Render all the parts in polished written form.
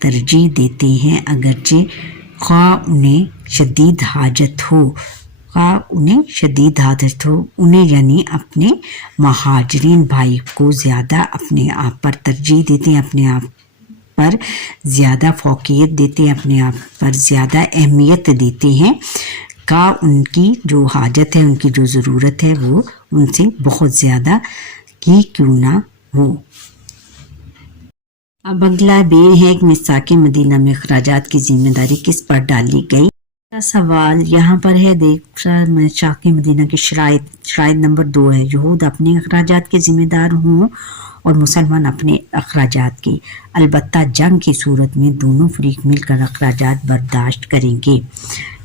ترجیح دیتے ہیں اگرچہ خواہ انہیں شدید حاجت ہو، انہیں یعنی اپنے مہاجرین بھائی کو زیادہ اپنے آپ پر ترجیح دیتے ہیں، اپنے آپ پر زیادہ فوقیت دیتے ہیں، اپنے آپ پر زیادہ اہمیت دیتے ہیں کا ان کی جو حاجت ہے، ان کی جو ضرورت ہے وہ ان سے بہت زیادہ کی کیوں نہ ہو۔ اب اگلا بیر ہے کہ مساک مدینہ میں اخراجات کی ذمہ داری کس پر ڈالی گئی؟ سوال یہاں پر ہے، دیکھ مساک مدینہ کے شرائط نمبر 2 ہے، یہود اپنے اخراجات کے ذمہ دار ہوں اور مسلمان اپنے اخراجات کے، البتہ جنگ کی صورت میں دونوں فریق مل کر اخراجات برداشت کریں گے،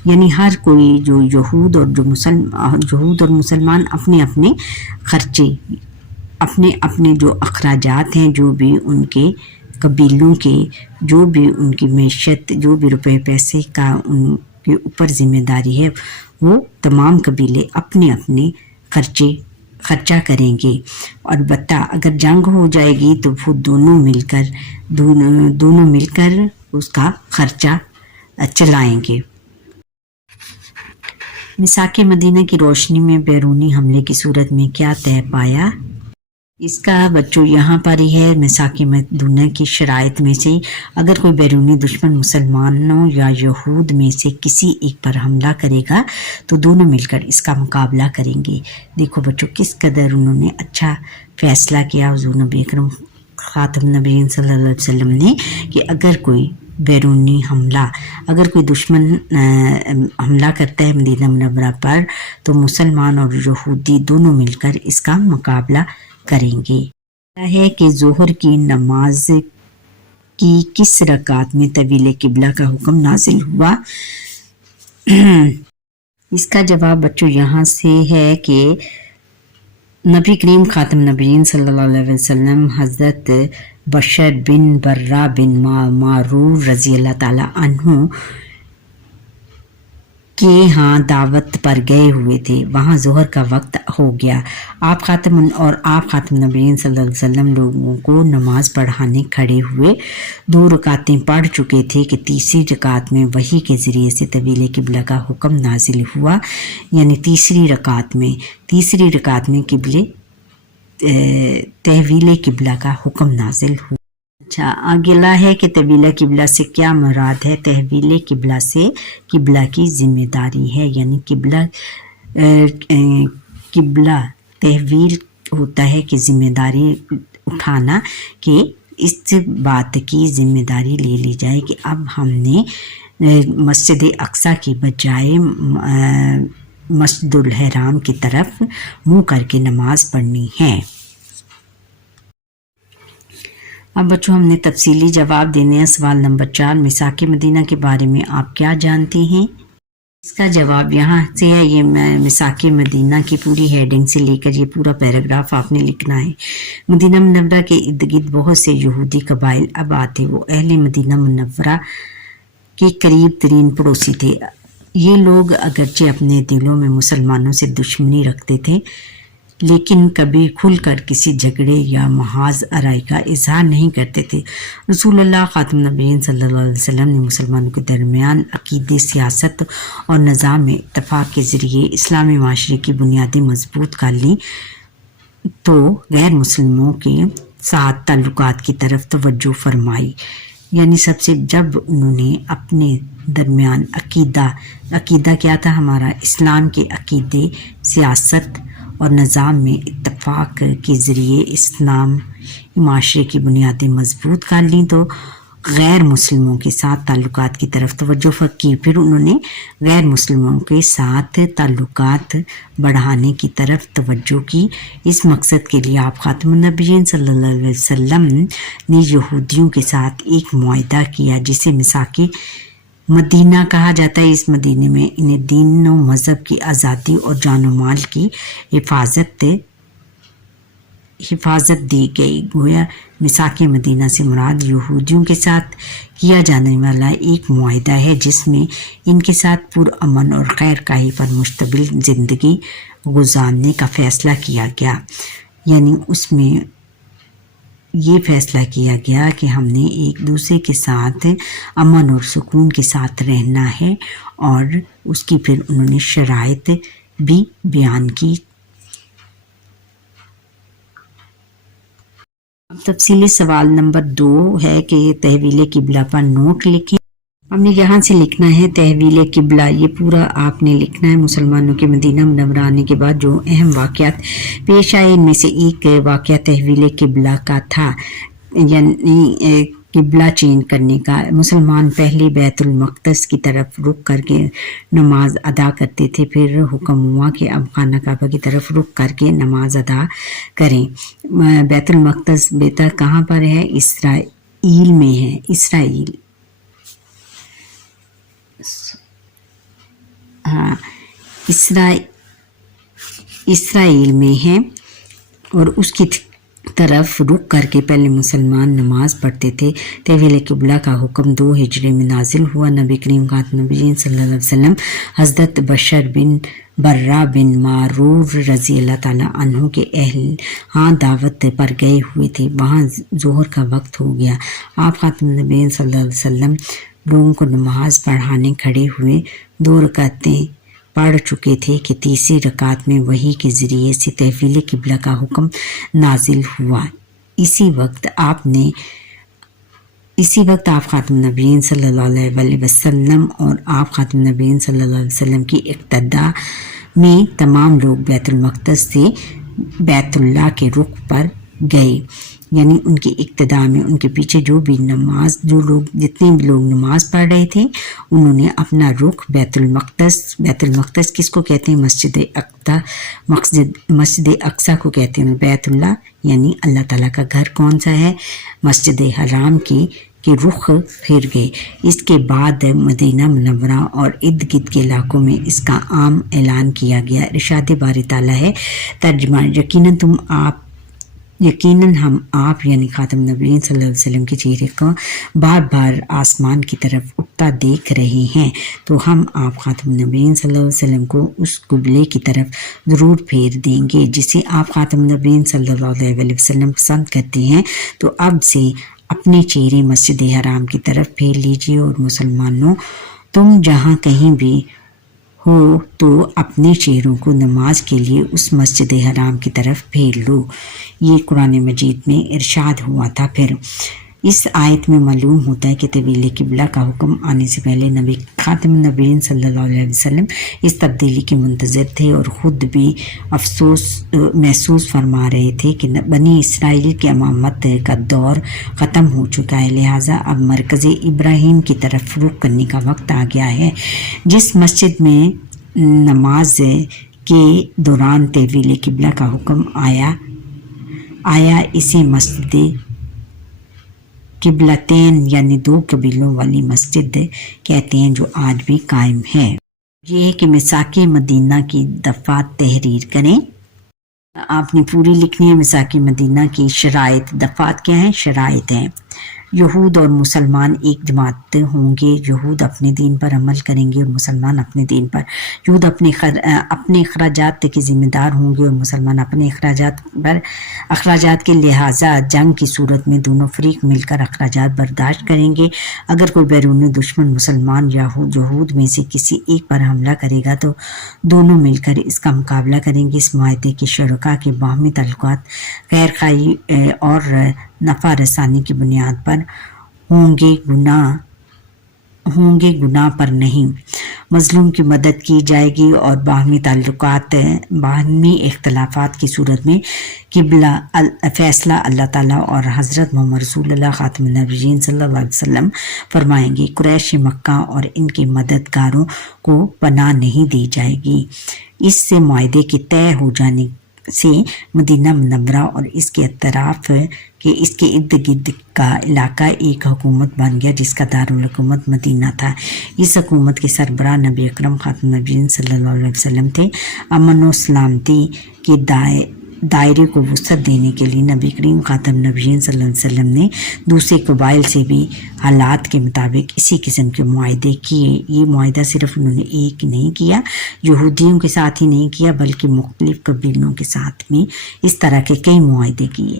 یعنی ہر کوئی جو یہود اور مسلمان اپنے اپنے خرچے، اپنے جو اخراجات ہیں، جو بھی ان کے قبیلوں کے، جو بھی ان کی معیشت، جو بھی روپے پیسے کا ان کے اوپر ذمہ داری ہے، وہ تمام قبیلے اپنے اپنے خرچہ کریں گے، اور البتہ اگر جنگ ہو جائے گی تو وہ دونوں مل کر اس کا خرچہ چلائیں گے۔ مساک مدینہ کی روشنی میں بیرونی حملے کی صورت میں کیا طے پایا؟ اس کا بچوں یہاں پر ہی ہے، مساک مدینہ کی شرائط میں سے اگر کوئی بیرونی دشمن مسلمانوں یا یہود میں سے کسی ایک پر حملہ کرے گا تو دونوں مل کر اس کا مقابلہ کریں گے۔ دیکھو بچوں کس قدر انہوں نے اچھا فیصلہ کیا حضور نبی اکرم خاتم نبیین صلی اللہ علیہ وسلم نے، کہ اگر کوئی بیرونی حملہ، اگر کوئی دشمن حملہ کرتا ہے مدینہ منورہ پر تو مسلمان اور یہودی دونوں مل کر اس کا مقابلہ کریں گے۔ ہے کہ ظہر کی نماز کی کس رکعت میں طویل قبلہ کا حکم نازل ہوا؟ اس کا جواب بچوں یہاں سے ہے کہ نبی کریم خاتم نبیین صلی اللہ علیہ وسلم حضرت بشر بن برہ بن معرور رضی اللہ تعالیٰ عنہ کے ہاں دعوت پر گئے ہوئے تھے، وہاں ظہر کا وقت ہو گیا، آپ خاتم نبیین صلی اللہ علیہ وسلم لوگوں کو نماز پڑھانے کھڑے ہوئے، 2 رکعتیں پڑھ چکے تھے کہ تیسری رکعت میں وحی کے ذریعے سے طویل قبلہ کا حکم نازل ہوا، یعنی تیسری رکعت میں تحویل قبلہ کا حکم نازل ہوا۔ اچھا اگلا ہے کہ طویل قبلہ سے کیا مراد ہے؟ تحویل قبلہ سے قبلہ کی ذمہ داری ہے، یعنی قبلہ تحویل ہوتا ہے کہ ذمہ داری اٹھانا، کہ اس بات کی ذمہ داری لے لی جائے کہ اب ہم نے مسجد اقصی کی بجائے مسجد الحرام کی طرف منہ کر کے نماز پڑھنی ہے۔ اب بچوں ہم نے تفصیلی جواب دینے ہیں۔ سوال نمبر 4، مساک مدینہ کے بارے میں آپ کیا جانتے ہیں؟ اس کا جواب یہاں سے ہے، یہ مساک مدینہ کی پوری ہیڈنگ سے لے کر یہ پورا پیراگراف آپ نے لکھنا ہے۔ مدینہ منورہ کے ارد گرد بہت سے یہودی قبائل آباد تھے، وہ اہل مدینہ منورہ کے قریب ترین پڑوسی تھے۔ یہ لوگ اگرچہ اپنے دلوں میں مسلمانوں سے دشمنی رکھتے تھے، لیکن کبھی کھل کر کسی جھگڑے یا محاذ آرائی کا اظہار نہیں کرتے تھے۔ رسول اللہ خاتم نبیین صلی اللہ علیہ وسلم نے مسلمانوں کے درمیان عقیدے، سیاست اور نظام میں اتفاق کے ذریعے اسلامی معاشرے کی بنیادیں مضبوط کر لیں تو غیر مسلموں کے ساتھ تعلقات کی طرف توجہ فرمائی، یعنی جب انہوں نے اپنے درمیان عقیدہ کیا تھا ہمارا، اسلام کے عقیدے، سیاست اور نظام میں اتفاق کے ذریعے اسلام معاشرے کی بنیادیں مضبوط کر لیں تو غیر مسلموں کے ساتھ تعلقات کی طرف توجہ کی، پھر انہوں نے غیر مسلموں کے ساتھ تعلقات بڑھانے کی طرف توجہ کی۔ اس مقصد کے لیے آپ خاتم النبیین صلی اللہ علیہ وسلم نے یہودیوں کے ساتھ ایک معاہدہ کیا جسے مساک مدینہ کہا جاتا ہے۔ اس مدینے میں انہیں دین و مذہب کی آزادی اور جان و مال کی حفاظت دی گئی۔ گویا مساک مدینہ سے مراد یہودیوں کے ساتھ کیا جانے والا ایک معاہدہ ہے جس میں ان کے ساتھ پرامن اور خیر خواہی پر مشتمل زندگی گزارنے کا فیصلہ کیا گیا، یعنی اس میں یہ فیصلہ کیا گیا کہ ہم نے ایک دوسرے کے ساتھ امن اور سکون کے ساتھ رہنا ہے، اور اس کی پھر انہوں نے شرائط بھی بیان کی۔ تفصیلی سوال نمبر 2 ہے کہ تحویل قبلہ پر نوٹ لکھیں۔ ہم نے یہاں سے لکھنا ہے تحویل قبلہ، یہ پورا آپ نے لکھنا ہے۔ مسلمانوں کے مدینہ منورہ آنے کے بعد جو اہم واقعات پیش آئے، ان میں سے ایک واقعہ تحویل قبلہ کا تھا، یعنی قبلہ چینج کرنے کا۔ مسلمان پہلے بیت المقدس کی طرف رخ کر کے نماز ادا کرتے تھے، پھر حکم ہوا کہ اب خانہ کعبہ کی طرف رخ کر کے نماز ادا کریں۔ بیت المقدس بیتا کہاں پر ہے؟ اسرائیل میں ہے، اسرائیل، ہاں اسرائیل میں ہے، اور اس کی طرف رخ کر کے پہلے مسلمان نماز پڑھتے تھے۔ تحویل قبلہ کا حکم 2 ہجری میں نازل ہوا۔ نبی کریم خاتم النبیین صلی اللہ علیہ وسلم حضرت بشر بن برہ بن معرور رضی اللہ تعالیٰ عنہ کے اہل ہاں دعوت پر گئے ہوئے تھے۔ وہاں ظہر کا وقت ہو گیا۔ آپ خاتم النبیین صلی اللہ علیہ وسلم لوگوں کو نماز پڑھانے کھڑے ہوئے، 2 رکعتیں پڑھ چکے تھے کہ تیسری رکعت میں وحی کے ذریعے سے تحویل قبلہ کا حکم نازل ہوا۔ اسی وقت آپ خاتم النبیین صلی اللہ علیہ وسلم اور آپ خاتم النبیین صلی اللہ علیہ وسلم کی اقتداء میں تمام لوگ بیت المقدس سے بیت اللہ کے رخ پر گئے، یعنی ان کی اقتداء میں ان کے پیچھے جتنے بھی لوگ نماز پڑھ رہے تھے، انہوں نے اپنا رخ بیت المقدس کس کو کہتے ہیں؟ مسجد اقصیٰ کو کہتے ہیں۔ بیت اللہ یعنی اللہ تعالیٰ کا گھر کون سا ہے؟ مسجد حرام کے رخ پھر گئے۔ اس کے بعد مدینہ منورہ اور ارد گرد کے علاقوں میں اس کا عام اعلان کیا گیا۔ ارشاد باری تعالیٰ ہے، ترجمہ: یقیناً ہم آپ یعنی خاتم النبیین صلی اللہ علیہ وسلم کے چہرے کو بار بار آسمان کی طرف اٹھتا دیکھ رہے ہیں، تو ہم آپ خاتم النبیین صلی اللہ علیہ وسلم کو اس قبلے کی طرف ضرور پھیر دیں گے جسے آپ خاتم النبیین صلی اللہ علیہ وسلم پسند کرتے ہیں۔ تو اب سے اپنے چہرے مسجد حرام کی طرف پھیر لیجیے، اور مسلمانوں تم جہاں کہیں بھی ہو تو اپنے چہروں کو نماز کے لیے اس مسجد حرام کی طرف پھیر لو۔ یہ قرآن مجید میں ارشاد ہوا تھا۔ پھر اس آیت میں معلوم ہوتا ہے کہ طویل قبلہ کا حکم آنے سے پہلے نبی خاتم النبیین صلی اللہ علیہ وسلم اس تبدیلی کے منتظر تھے اور خود بھی محسوس فرما رہے تھے کہ بنی اسرائیل کی امامت کا دور ختم ہو چکا ہے، لہٰذا اب مرکز ابراہیم کی طرف رخ کرنے کا وقت آ گیا ہے۔ جس مسجد میں نماز کے دوران طویل قبلہ کا حکم آیا اسے مسجد قبلتین یعنی 2 قبلوں والی مسجد کہتے ہیں، جو آج بھی قائم ہے۔ یہ ہے کہ میثاق مدینہ کی دفعات تحریر کریں۔ آپ نے پوری لکھنی ہے میثاق مدینہ کی شرائط۔ دفعات کیا ہیں؟ شرائط ہیں۔ یہود اور مسلمان ایک جماعت ہوں گے، یہود اپنے دین پر عمل کریں گے اور مسلمان اپنے دین پر۔ یہود اپنے اخراجات کے ذمہ دار ہوں گے اور مسلمان اپنے اخراجات کے لہٰذا جنگ کی صورت میں دونوں فریق مل کر اخراجات برداشت کریں گے۔ اگر کوئی بیرونی دشمن مسلمان یا یہود میں سے کسی ایک پر حملہ کرے گا تو دونوں مل کر اس کا مقابلہ کریں گے۔ اس معاہدے کے شرکاء کے باہمی تعلقات خیر خواہی اور نفع رسانی کی بنیاد پر ہوں گے، گناہ پر نہیں۔ مظلوم کی مدد کی جائے گی اور باہمی اختلافات کی صورت میں قبلہ فیصلہ اللہ تعالیٰ اور حضرت محمد رسول اللہ خاتم النبیین صلی اللہ علیہ وسلم فرمائیں گے۔ قریش مکہ اور ان کے مددگاروں کو پناہ نہیں دی جائے گی۔ اس سے معاہدے کے طے ہو جانے سے مدینہ منورہ اور اس کے اطراف کے اس کے ارد گرد کا علاقہ ایک حکومت بن گیا جس کا دارالحکومت مدینہ تھا۔ اس حکومت کے سربراہ نبی اکرم خاتم النبیین صلی اللہ علیہ وسلم تھے۔ امن و سلامتی کے دائرے کو وسعت دینے کے لیے نبی کریم خاتم النبیین صلی اللہ علیہ وسلم نے دوسرے قبائل سے بھی حالات کے مطابق اسی قسم کے معاہدے کیے۔ یہ معاہدہ صرف انہوں نے ایک نہیں کیا، یہودیوں کے ساتھ ہی نہیں کیا بلکہ مختلف قبیلوں کے ساتھ میں اس طرح کے کئی معاہدے کیے۔